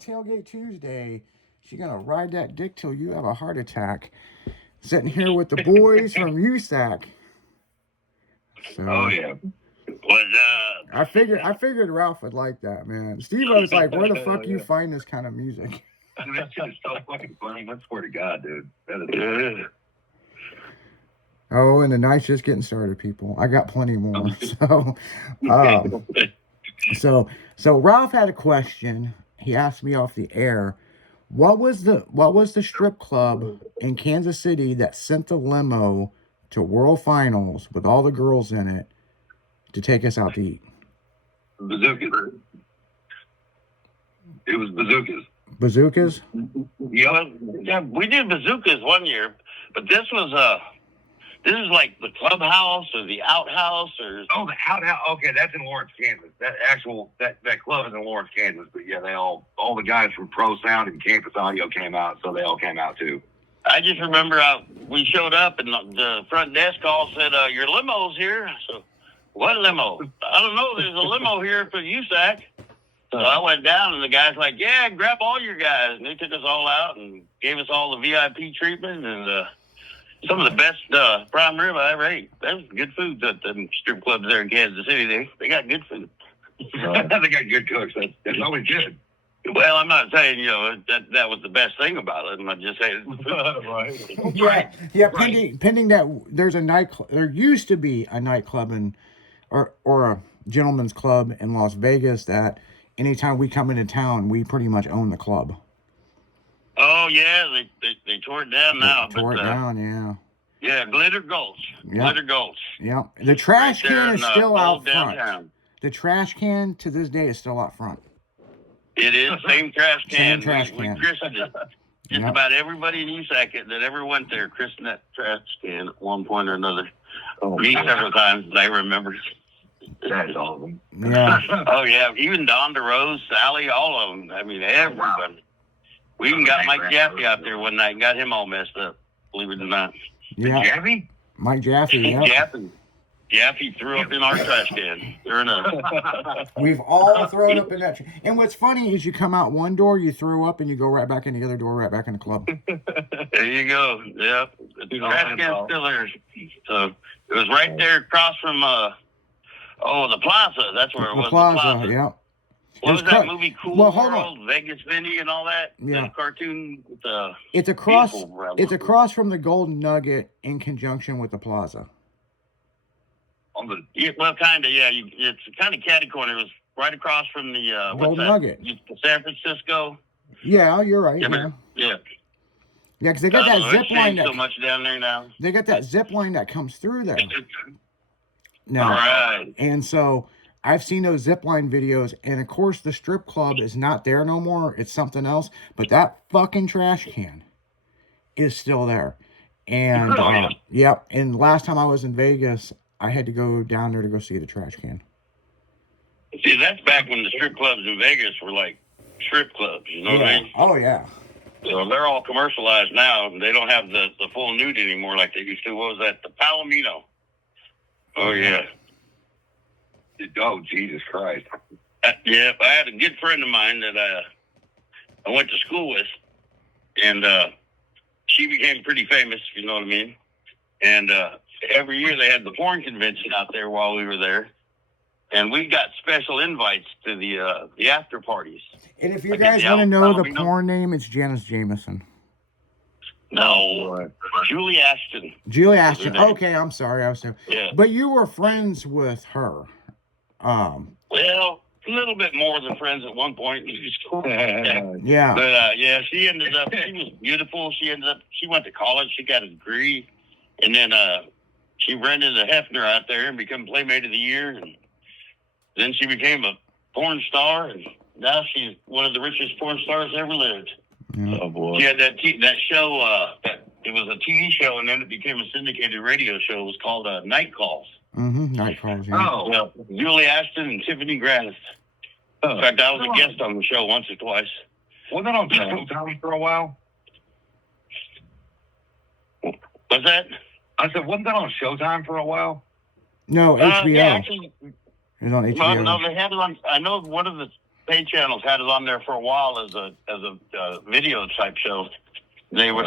Tailgate Tuesday. She's going to ride that dick till you have a heart attack. Sitting here with the boys from USAC. So, Oh, yeah. What's up? I figured Ralph would like that, man. Steve was like, where the fuck you find this kind of music? Dude, that shit is so fucking funny. I swear to God, dude. That is Oh, and the night's just getting started, people. I got plenty more. So Ralph had a question. He asked me off the air. What was the strip club in Kansas City that sent the limo to World Finals with all the girls in it to take us out to eat? Bazookas. It was Bazookas. Bazookas? Yeah, we did Bazookas one year, but this is like the clubhouse or the outhouse or. Oh, the outhouse. Okay, that's in Lawrence, Kansas. That club is in Lawrence, Kansas. But yeah, all the guys from Pro Sound and Campus Audio came out, so they all came out too. I just remember we showed up and the front desk all said, "Your limo's here." So, what limo? I don't know. There's a limo here for USAC. So I went down and the guy's like, "Yeah, grab all your guys." And they took us all out and gave us all the VIP treatment and some of the best prime rib I ever ate. That was good food at the strip clubs there in Kansas City. They got good food. They got good cooks. That's always good. Well, I'm not saying, that was the best thing about it. I'm just saying it's the food. Right. Yeah. Pending that there's a nightclub. There used to be a nightclub or a gentleman's club in Las Vegas that anytime we come into town, we pretty much own the club. Oh yeah, they tore it down now. Tore it down, yeah. Yeah, Glitter Gulch. Yep. Glitter Gulch. Yeah. The trash can is still out front. Downtown. The trash can to this day is still out front. It is same trash can. Same trash can. We christened it. Just about everybody in USAC that ever went there christened that trash can at one point or another. Me several times, I remember. That's awesome. Yeah. Oh yeah, even Don DeRose, Sally, all of them. I mean, everybody. Wow. We even got Mike Jaffe out there one night and got him all messed up, believe it or not. Yeah. Jaffe? Mike Jaffe, yeah. Jaffe threw up in our trash can. Sure enough. We've all thrown up in that. And what's funny is you come out one door, you throw up, and you go right back in the other door, right back in the club. There you go. Yep. The trash can's still there. So it was right there across from, the Plaza. That's where it was. The Plaza, yeah. What was that movie, Cool World, Vegas Vinny and all that? Yeah. The cartoon with the... It's across from the Golden Nugget in conjunction with the Plaza. Well, kind of, yeah. It's kind of catty corner. It was right across from the... Golden Nugget. San Francisco. Yeah, you're right. Yeah. Yeah, because they got that zip line. So much down there now. They got that zip line that comes through there. No. Right. And so... I've seen those zipline videos, and of course the strip club is not there no more. It's something else. But that fucking trash can is still there. And, yep. And last time I was in Vegas, I had to go down there to go see the trash can. See, that's back when the strip clubs in Vegas were like strip clubs, you know what I mean? Oh, yeah. So they're all commercialized now. They don't have the full nude anymore like they used to. What was that? The Palomino. Oh, yeah. Oh, Jesus Christ. Yeah, I had a good friend of mine that I went to school with, and she became pretty famous, if you know what I mean. And every year they had the porn convention out there while we were there, and we got special invites to the after parties. And if you guys want to know the porn name, it's Janice Jameson. No, Julie Ashton. Julie Ashton. Okay, I'm sorry. Yeah. But you were friends with her. Well, a little bit more than friends at one point. Yeah. But she ended up. She was beautiful. She went to college. She got a degree, and then she rented a Hefner out there and became Playmate of the Year, and then she became a porn star, and now she's one of the richest porn stars ever lived. Yeah. Oh boy. She had that show. It was a TV show, and then it became a syndicated radio show. It was called Night Calls. Mm-hmm. Night Calls. Yeah. Oh, well, Julie Ashton and Tiffany Granis. In fact, I was a guest on the show once or twice. Wasn't that on Showtime for a while? What's that? I said, wasn't that on Showtime for a while? No, HBO. Yeah, actually, it was on HBO. No, they had it on. I know one of the pay channels had it on there for a while as a video type show. They would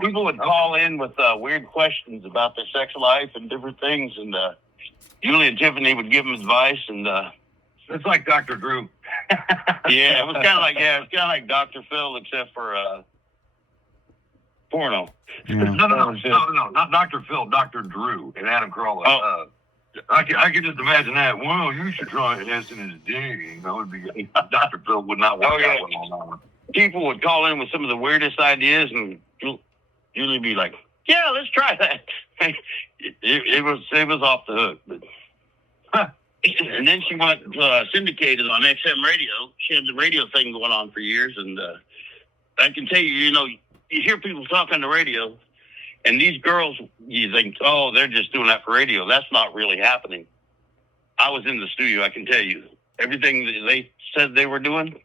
people would call in with weird questions about their sex life and different things, and Julie and Tiffany would give them advice, and it's like Dr. Drew. yeah, it was kind of like Dr. Phil, except for porno. Yeah. No, not Dr. Phil, Dr. Drew and Adam Carolla. Oh. I can just imagine that. Well, you should try testing his dick. You know, it'd be, Dr. Phil would not work out on that one. People would call in with some of the weirdest ideas, and Julie would be like, "Yeah, let's try that." it was off the hook, but. And then she went syndicated on XM radio. She had the radio thing going on for years, and I can tell you, you hear people talk on the radio, and these girls, you think, oh, they're just doing that for radio. That's not really happening. I was in the studio. I can tell you, everything that they said they were doing,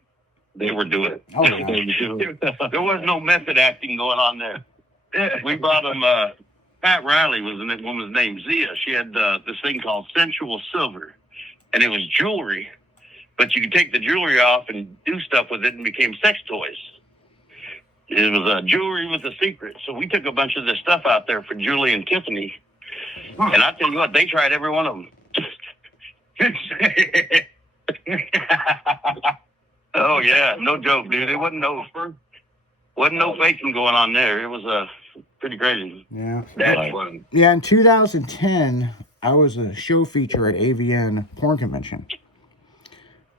they were doing. Oh, yeah. There was no method acting going on there. We brought them. Pat Riley was the woman's name. Zia. She had this thing called Sensual Silver. And it was jewelry, but you could take the jewelry off and do stuff with it, and became sex toys. It was jewelry with a secret. So we took a bunch of this stuff out there for Julie and Tiffany, and I tell you what, they tried every one of them. Oh yeah, no joke, dude. It wasn't no faking going on there. It was pretty crazy. Yeah, that's fun. Yeah, in 2010. I was a show feature at AVN Porn Convention.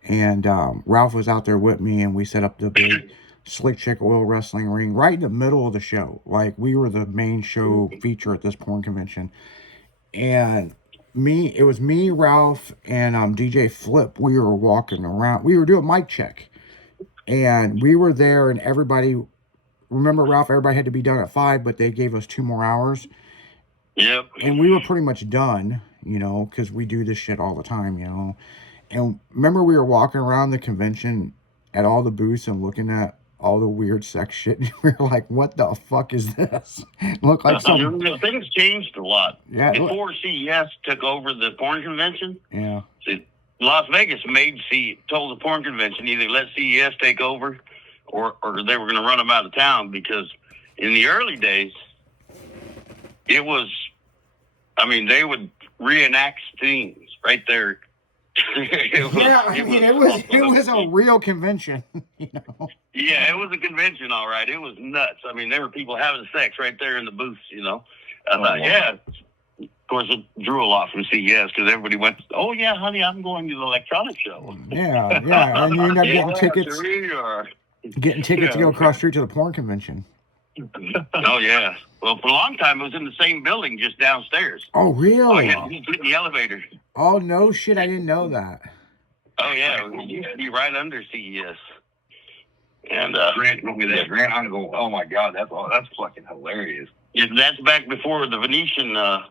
And Ralph was out there with me, and we set up the big Slick Chick Oil Wrestling ring right in the middle of the show. Like, we were the main show feature at this porn convention. And it was me, Ralph, and DJ Flip. We were walking around. We were doing mic check. And we were there, and everybody, remember, Ralph, everybody had to be done at 5, but they gave us 2 more hours. Yep. And we were pretty much done, because we do this shit all the time, And remember, we were walking around the convention at all the booths and looking at all the weird sex shit. We were like, what the fuck is this? Look like something. Things changed a lot. Yeah. Before CES took over the porn convention. Yeah. See, Las Vegas told the porn convention either let CES take over or they were going to run them out of town, because in the early days, it was, they would reenact scenes right there. It was a real convention, Yeah, it was a convention, all right. It was nuts. There were people having sex right there in the booths, I thought, yeah. Of course, it drew a lot from CES, because everybody went, oh, yeah, honey, I'm going to the electronic show. Yeah, and you end up getting tickets. Getting tickets to go across the street to the porn convention. Oh, yeah. Well, for a long time, it was in the same building, just downstairs. Oh, really? You had to get in the elevator. Oh, no shit. I didn't know that. Oh, yeah. It used to be right under CES. And Grant told me that. Grant, I'm going, oh, my God, that's fucking hilarious. That's back before the Venetian, I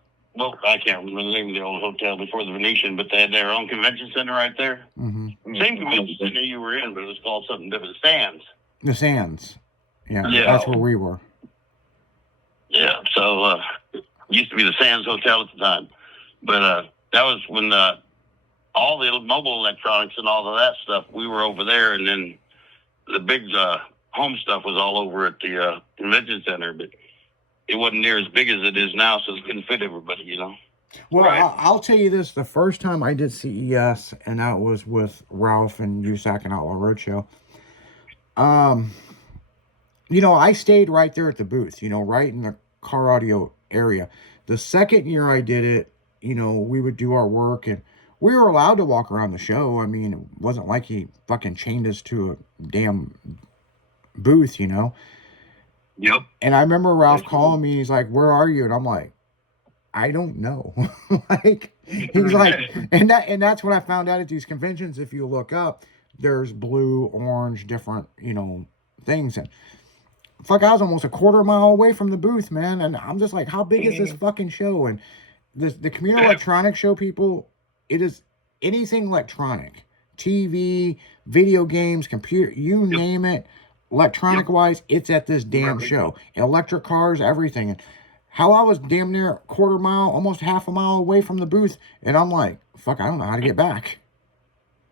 can't remember the name of the old hotel before the Venetian, but they had their own convention center right there. Mm-hmm. Same convention center you were in, but it was called something different. Sands. The Sands. Yeah, that's where we were. Yeah, so it used to be the Sands Hotel at the time. But that was when all the mobile electronics and all of that stuff, we were over there, and then the big home stuff was all over at the convention center, but it wasn't near as big as it is now, so it couldn't fit everybody, Well, right. I'll tell you this. The first time I did CES, and that was with Ralph and USAC and Outlaw Roadshow, I stayed right there at the booth, right in the car audio area. The second year I did it, we would do our work, and we were allowed to walk around the show. It wasn't like he fucking chained us to a damn booth, Yep. And I remember Ralph calling me. He's like, where are you? And I'm like, I don't know. He's like, and that's what I found out at these conventions. If you look up, there's blue, orange, different, things. And fuck, I was almost a quarter mile away from the booth, man. And I'm just like, how big is this fucking show? And the community electronics show, people, it is anything electronic, TV, video games, computer, you name it, electronic wise, it's at this damn show. Electric cars, everything. And how I was damn near a quarter mile, almost half a mile away from the booth, and I'm like, fuck, I don't know how to get back.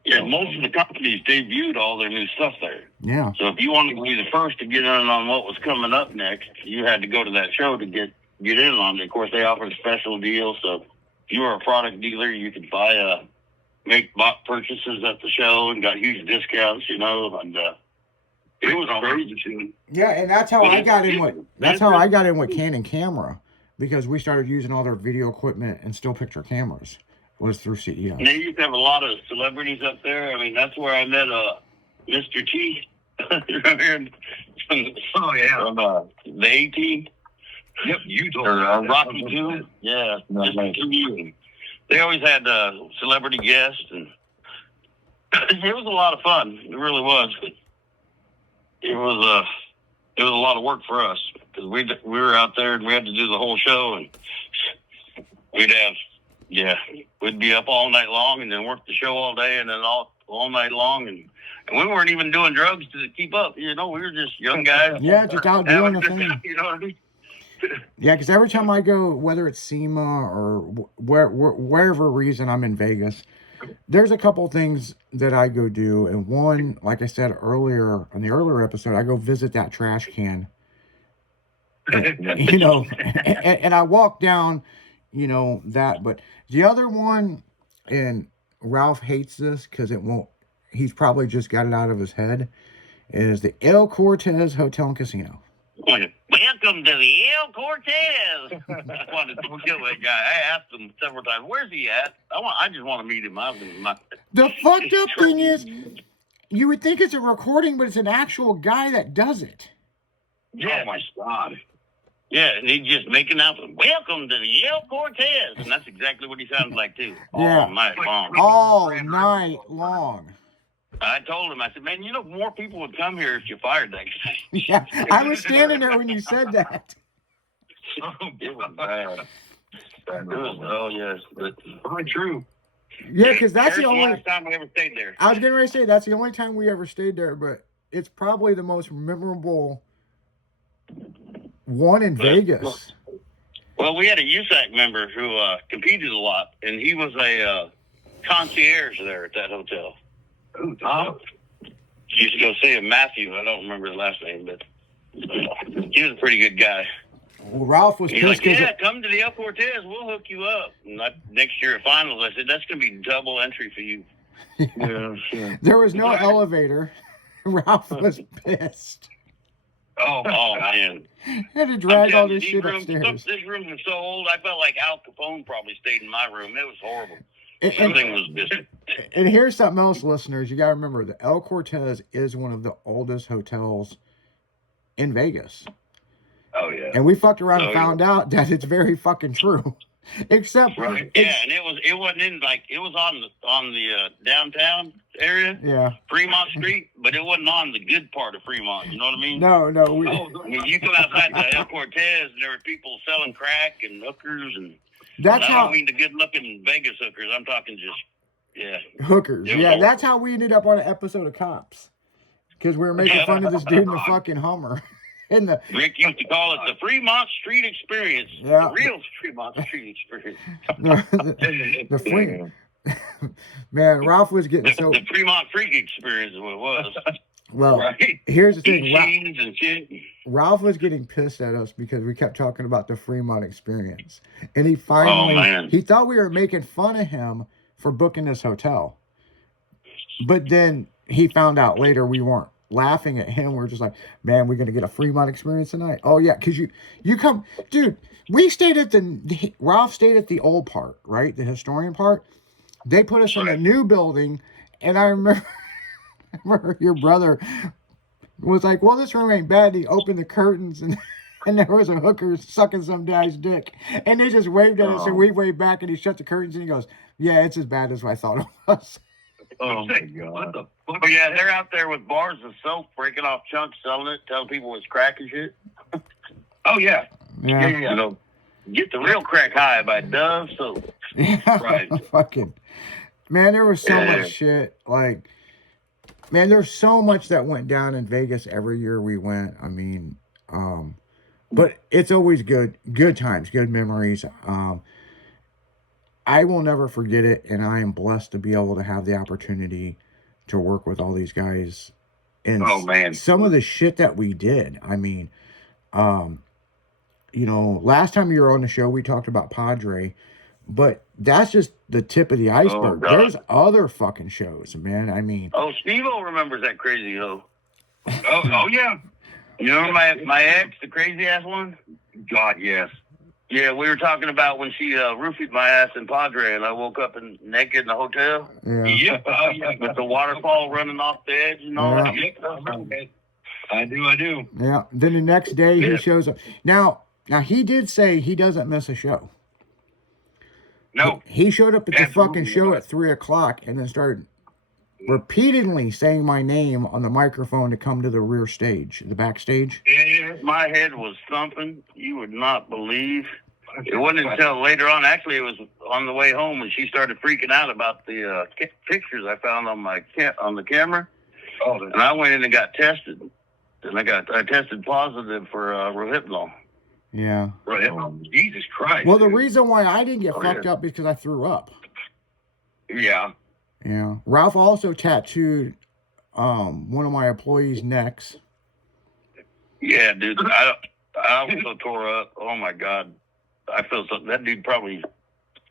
Yeah, most of the companies debuted all their new stuff there. Yeah. So if you wanted to be the first to get in on what was coming up next, you had to go to that show to get in on it. Of course, they offered special deals. So if you were a product dealer, you could make bot purchases at the show and got huge discounts, and it was crazy. Yeah, and that's how I got in with Canon camera, because we started using all their video equipment and still picture cameras was through CES. And they used to have a lot of celebrities up there. I mean, that's where I met Mr. T. Oh yeah, From the A-Team. Yep, you told Or me. Rocky 2. Yeah, Mr. T. They always had celebrity guests, and it was a lot of fun. It really was. It was a lot of work for us, because we were out there and we had to do the whole show, and we'd be up all night long and then work the show all day and then all night long, and we weren't even doing drugs to keep up. We were just young guys. Yeah, just out doing the thing. You know what I mean? Yeah, because every time I go, whether it's SEMA or wherever reason I'm in Vegas, there's a couple things that I go do. And one, like I said earlier, in the earlier episode, I go visit that trash can. And I walk down, that. But the other one, and Ralph hates this because he's probably just got it out of his head, is the El Cortez Hotel and Casino. Welcome to the El Cortez. I wanted to kill that guy. I asked him several times, "Where's he at?" I just want to meet him. The fucked up thing is, you would think it's a recording, but it's an actual guy that does it. Yeah. Oh my God. Yeah, and he's just making out, "Welcome to the El Cortez," and that's exactly what he sounds like too. Yeah. All night long. All night long. I told him, I said, "Man, more people would come here if you fired that guy." Yeah, I was standing there when you said that. It was bad. Oh yes, but True. Yeah, because that's the only last time we ever stayed there. I was getting ready to say that's the only time we ever stayed there, but it's probably the most memorable one in Vegas. Well, we had a USAC member who competed a lot, and he was a concierge there at that hotel. Ooh, Tom. You used to go see him, Matthew. I don't remember his last name, but he was a pretty good guy. Well, Ralph was He's pissed like, "Yeah, come to the El Cortez. We'll hook you up." And next year at finals, I said, "That's going to be double entry for you." Yeah, sure. There was no elevator. Ralph was pissed. Oh man. Had to drag all this these shit rooms, upstairs. This room was so old, I felt like Al Capone probably stayed in my room. It was horrible. And, Everything was just... and here's something else, listeners. You got to remember, the El Cortez is one of the oldest hotels in Vegas. Oh yeah. And we fucked around and found out that it's very fucking true. Except, Right. Yeah, and it wasn't in it was on the downtown area, yeah. Fremont Street, but it wasn't on the good part of Fremont. You know what I mean? No. I mean, you come outside the El Cortez, and there were people selling crack and hookers, and That's I how don't mean the good-looking Vegas hookers. I'm talking just hookers. Yeah, that's how we ended up on an episode of Cops, because we were making fun of this dude in the fucking Hummer. Rick used to call it the Fremont Street Experience. Yeah. The real Fremont Street Experience. the free man, Ralph was getting so. The Fremont Freak Experience is what it was. Well, Right. here's the thing. Machines and shit. Ralph was getting pissed at us because we kept talking about the Fremont Experience, and he finally he thought we were making fun of him for booking this hotel, but then he found out later we weren't laughing at him. We're just like, "Man, we're gonna get a Fremont Experience tonight." Oh yeah, because you come, dude. We stayed at Ralph stayed at the old part, right, the historian part. They put us in a new building, and I remember your brother was like, "Well, this room ain't bad." And he opened the curtains, and there was a hooker sucking some guy's dick, and they just waved at us, and we waved back, and he shut the curtains, and he goes, "Yeah, it's as bad as I thought it was." Oh my God. What the fuck? Oh yeah, they're out there with bars of soap, breaking off chunks, selling it, telling people it's crack and shit. Oh yeah. Yeah. You know, get the real crack high by Dove soap. Yeah, Right. fucking man, there was so much shit. Like, man, there's so much that went down in Vegas every year we went. I mean, but it's always good times, good memories. I will never forget it, and I am blessed to be able to have the opportunity to work with all these guys. And Oh, man. some of the shit that we did. I mean, you know, last time you were on the show, we talked about Padre, but that's just the tip of the iceberg. God. There's other fucking shows, man. I mean, Oh, Steve-O remembers that crazy hoe. Oh, yeah. You know my ex, the crazy ass one? God, yes. Yeah, we were talking about when she roofied my ass in Padre, and I woke up naked in the hotel yeah. Yeah. Oh, yeah. with the waterfall running off the edge and all that. I do. Yeah. Then the next day Yeah. he shows up. Now he did say he doesn't miss a show. No. He showed up at the Absolutely fucking show not. at 3:00 and then started repeatedly saying my name on the microphone to come to the rear stage, the backstage. My head was thumping. You would not believe. It wasn't until later on. Actually, it was on the way home when she started freaking out about the pictures I found on the camera. Oh, And I went in and got tested, and I tested positive for Rohypnol. Yeah. right. Jesus Christ. Well, the dude. reason why I didn't get Oh, fucked yeah. up is because I threw up. Yeah. Yeah. Ralph also tattooed one of my employees' necks. Yeah, dude. I also tore up. Oh my God. I feel so. That dude probably.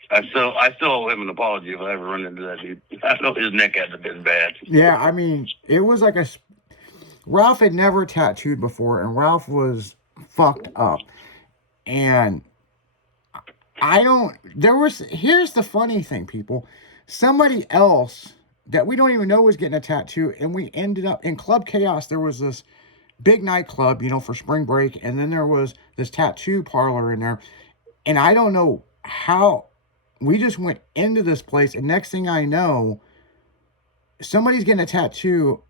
I still owe him an apology if I ever run into that dude. I know his neck had to have been bad. Yeah, I mean, it was like Ralph had never tattooed before, and Ralph was fucked up. And here's the funny thing, people. Somebody else that we don't even know was getting a tattoo, and we ended up in Club Chaos. There was this big nightclub, you know, for spring break, and then there was this tattoo parlor in there. And I don't know how we just went into this place, and next thing I know, somebody's getting a tattoo,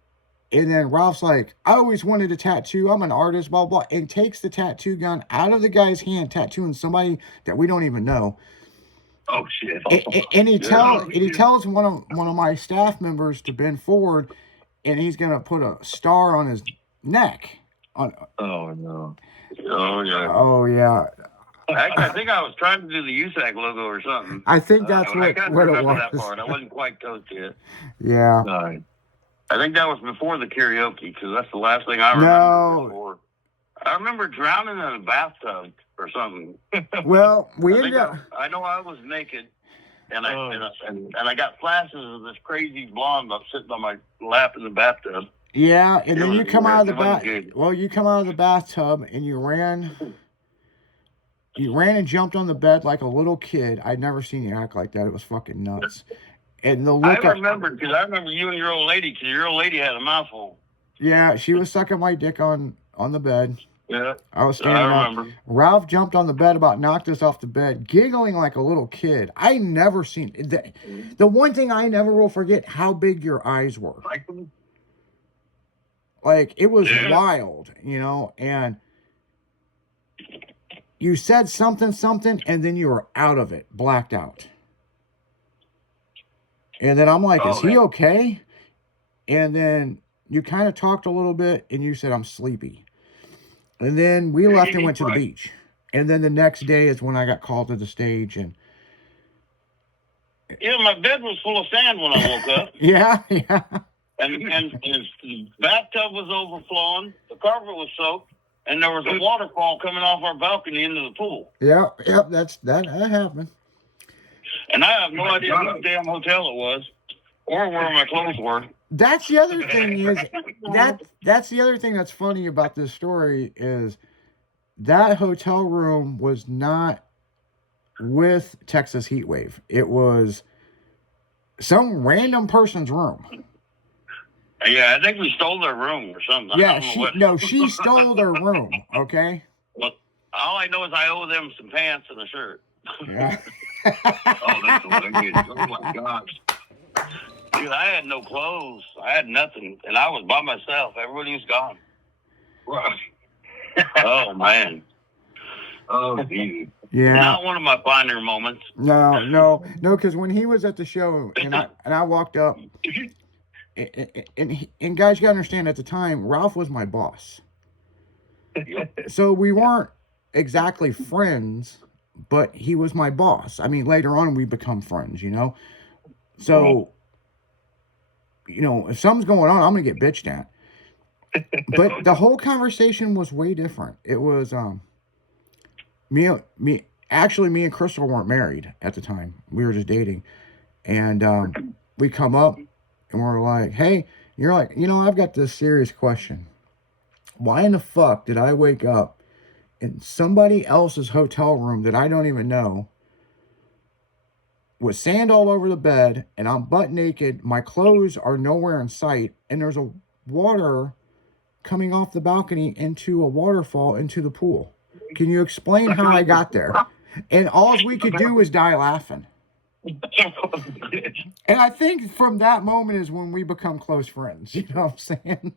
and then Ralph's like, I always wanted a tattoo. I'm an artist, blah, blah, and takes the tattoo gun out of the guy's hand, tattooing somebody that we don't even know. Oh shit. And he tells one of my staff members to bend forward, and he's gonna put a star on his neck. Oh no. Oh yeah. Oh yeah. Actually, I think I was trying to do the USAC logo or something. I think that's I can't what it remember was. that part. I wasn't quite coached yet. Yeah. Nice. I think that was before the karaoke, because that's the last thing I remember. No. Before. I remember drowning in a bathtub or something. Well, we I ended think up. I know I was naked, and I got flashes of this crazy blonde sitting on my lap in the bathtub. Yeah, and then you come out of the good. Well, you come out of the bathtub and you ran and jumped on the bed like a little kid. I'd never seen you act like that. It was fucking nuts. And the look. I remember you and your old lady, because your old lady had a mouthful. Yeah, she was sucking my dick on the bed. Yeah, I was standing I up. remember. Ralph jumped on the bed, about knocked us off the bed, giggling like a little kid. I never seen the one thing I never will forget, how big your eyes were. Like, it was wild, you know, and you said something, and then you were out of it, blacked out. And then I'm like, is he okay? And then you kind of talked a little bit, and you said, I'm sleepy. And then we left and went to the beach. And then the next day is when I got called to the stage. And yeah, my bed was full of sand when I woke up. yeah. And the bathtub was overflowing, the carpet was soaked, and there was a waterfall coming off our balcony into the pool. Yeah, that happened. And I have no idea what damn hotel it was, or where my clothes were. That's the other thing that's the other thing that's funny about this story is that hotel room was not with Texas Heatwave. It was some random person's room. Yeah, I think we stole their room or something. Yeah, she stole their room, okay? Well, all I know is I owe them some pants and a shirt. Yeah. Oh, that's hilarious. Oh my gosh. Dude, I had no clothes. I had nothing. And I was by myself. Everybody was gone. Oh, man. Oh, Jesus. Yeah. Not one of my finer moments. No, because when he was at the show and I walked up, and guys, you gotta understand, at the time, Ralph was my boss. So we weren't exactly friends, but he was my boss. I mean, later on we become friends, So, if something's going on, I'm gonna get bitched at. But the whole conversation was way different. It was me. Actually, me and Crystal weren't married at the time. We were just dating, and we come up and we're like, "Hey," you're like, I've got this serious question. Why in the fuck did I wake up in somebody else's hotel room that I don't even know, with sand all over the bed, and I'm butt naked, my clothes are nowhere in sight, and there's a water coming off the balcony into a waterfall into the pool? Can you explain how I got there? And all we could do was die laughing. And I think from that moment is when we become close friends. You know what I'm saying?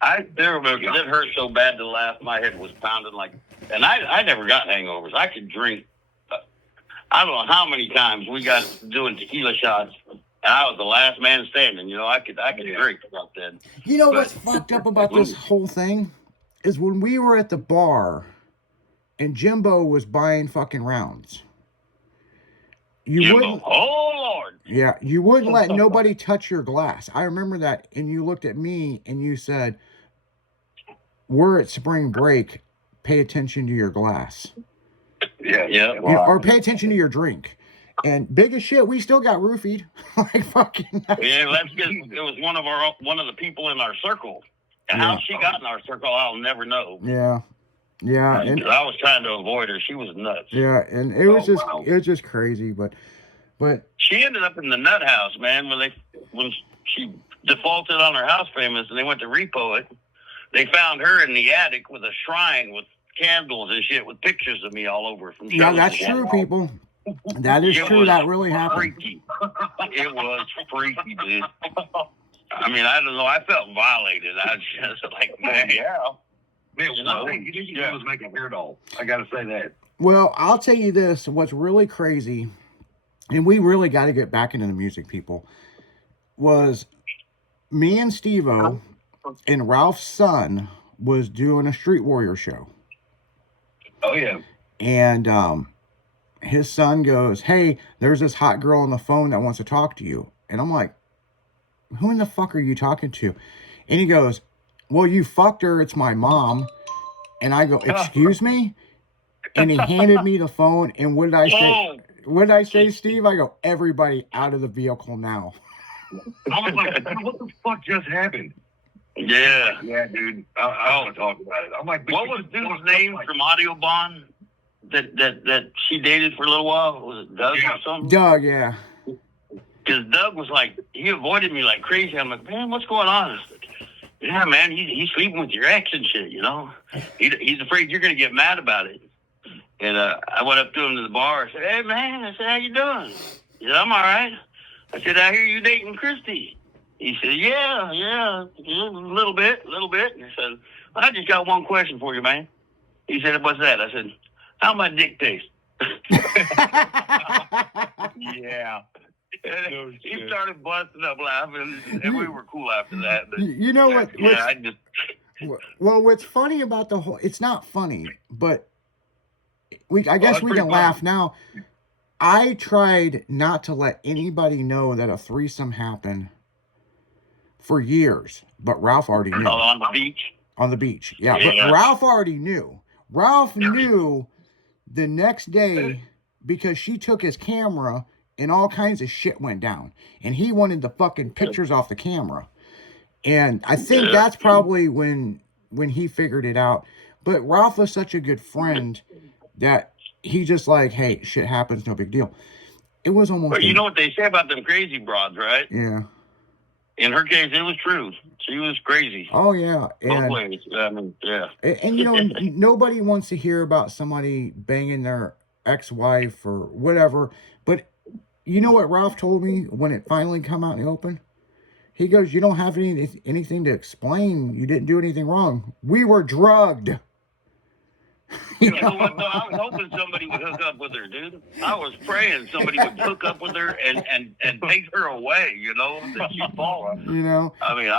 I still remember, because it hurt so bad to laugh. My head was pounding and I never got hangovers. I could drink. I don't know how many times we got doing tequila shots, and I was the last man standing. I could drink about that. What's fucked up about this whole thing is when we were at the bar and Jimbo was buying fucking rounds. Jimbo, oh Lord. Yeah, you wouldn't let nobody touch your glass. I remember that, and you looked at me and you said, "We're at spring break. Pay attention to your glass." Yeah. Or pay attention to your drink. And big as shit, we still got roofied. Fucking. Yeah, that's because it was one of the people in our circle. And how she got in our circle, I'll never know. Yeah. And I was trying to avoid her. She was nuts. Yeah, and it was just crazy, but she ended up in the nut house, man. When she defaulted on her house payments and they went to repo it, they found her in the attic with a shrine with candles and shit with pictures of me all over from shows. Yeah, that's true, people. That is true. That really happened. Freaky. It was freaky, dude. I mean, I don't know. I felt violated. I was just like, man, yeah. Man, one thing you didn't do was make a hair doll. I got to say that. Well, I'll tell you this. What's really crazy, and we really got to get back into the music, people, was me and Steve-O and Ralph's son was doing a Street Warrior show. Oh, yeah. And his son goes, "Hey, there's this hot girl on the phone that wants to talk to you." And I'm like, "Who in the fuck are you talking to?" And he goes, "Well, you fucked her. It's my mom." And I go, "Excuse me?" And he handed me the phone. And what did I say? What did I say, Steve? I go, "Everybody out of the vehicle now." I was like, what the fuck just happened? Yeah. Yeah, dude. I want to talk about it. I'm like, what was dude's name from Audubon that she dated for a little while? Was it Doug or something? Doug, yeah. Because Doug was like, he avoided me like crazy. I'm like, "Man, what's going on?" "Yeah, man, he's sleeping with your ex and shit, He's afraid you're going to get mad about it." And I went up to him to the bar. I said, "Hey, man," I said, "how you doing?" He said, "I'm all right." I said, "I hear you dating Christy." He said, yeah, a little bit. And I said, "Well, I just got one question for you, man." He said, "What's that?" I said, "How my dick taste?" Yeah. No, he started busting up laughing, and we were cool after that. But, you know what? Well, what's funny about the whole? It's not funny, but I guess we can laugh now. I tried not to let anybody know that a threesome happened for years, but Ralph already knew. On the beach? On the beach, yeah. But Ralph already knew. Ralph knew the next day because she took his camera and all kinds of shit went down. And he wanted the fucking pictures off the camera. And I think that's probably when he figured it out. But Ralph was such a good friend that he just like, "Hey, shit happens, no big deal." It was almost... But you know what they say about them crazy broads, right? Yeah. In her case, it was true. She was crazy. Oh, yeah. Both ways. I mean, yeah. And nobody wants to hear about somebody banging their ex-wife or whatever. But you know what Ralph told me when it finally come out in the open? He goes, "You don't have anything to explain. You didn't do anything wrong. We were drugged." You know what, though? I was hoping somebody would hook up with her, dude. I was praying somebody would hook up with her and take her away, that she'd fall. You know? I mean,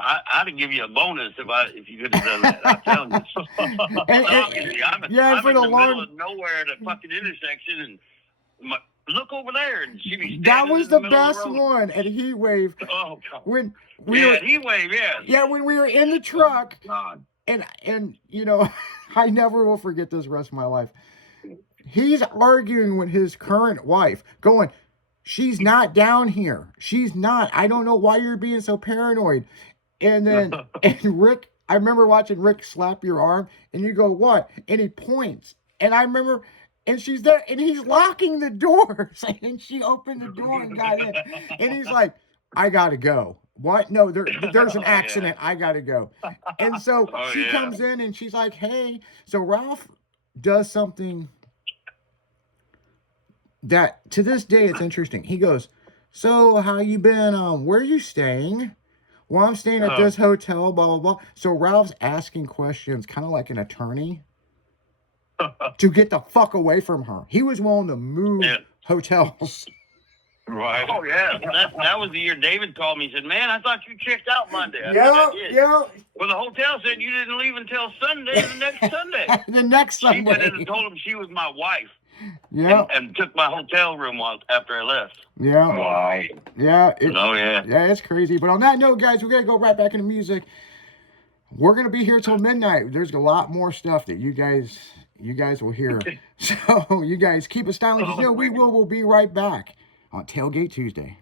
I'd give you a bonus if you could have done that. I'm telling you. Obviously, I'm in the middle of nowhere at a fucking intersection, and look over there, and she be standing That was in the the middle best of the road. one, and he waved. Oh God. When we were, he waved, yes. yeah, when we were in the truck, God. and you know, I never will forget this rest of my life. He's arguing with his current wife, going, "She's not down here. She's not. I don't know why you're being so paranoid." And then, and Rick, I remember watching Rick slap your arm, and you go, "What?" And he points, and I remember, and she's there, and he's locking the doors, and she opened the door and got in, and he's like, "I gotta go." What? No, there's an accident. I gotta go. And so she comes in, and she's like, "Hey." So Ralph does something that to this day it's interesting. He goes, "So how you been? Where are you staying?" "Well, I'm staying at this hotel, blah, blah, blah." So Ralph's asking questions kind of like an attorney to get the fuck away from her. He was willing to move hotels. Right. Oh, yeah. That was the year David called me. He said, "Man, I thought you checked out Monday." Yeah. Well, the hotel said you didn't leave until Sunday, the next Sunday. The next Sunday. She went in and told him she was my wife. Yeah. And took my hotel room after I left. Yeah. Wow. Yeah. Yeah, it's crazy. But on that note, guys, we're going to go right back into music. We're going to be here till midnight. There's a lot more stuff that you guys will hear. So you guys keep it stylish. We will be right back on Tailgate Tuesday.